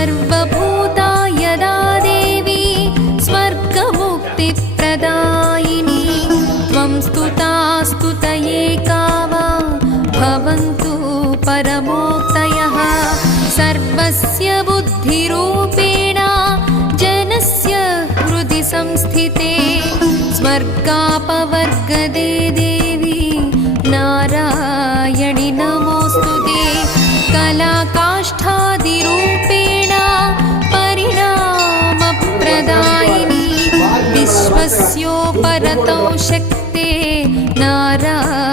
सर्वभूता यदा देवी स्वर्गमुक्तिप्रदायिनी त्वं स्तुता स्तुतये का वा भवन्तु परमोक्तयः सर्वस्य बुद्धिरूपेण जनस्य हृदि संस्थिते स्वर्गापवर्गदे देवी नारायणि नमोऽस्तुते कलाकाष्ठादिरूपेण परिणामप्रदायिनी विश्वस्योपरतौ शक्ते नारायणि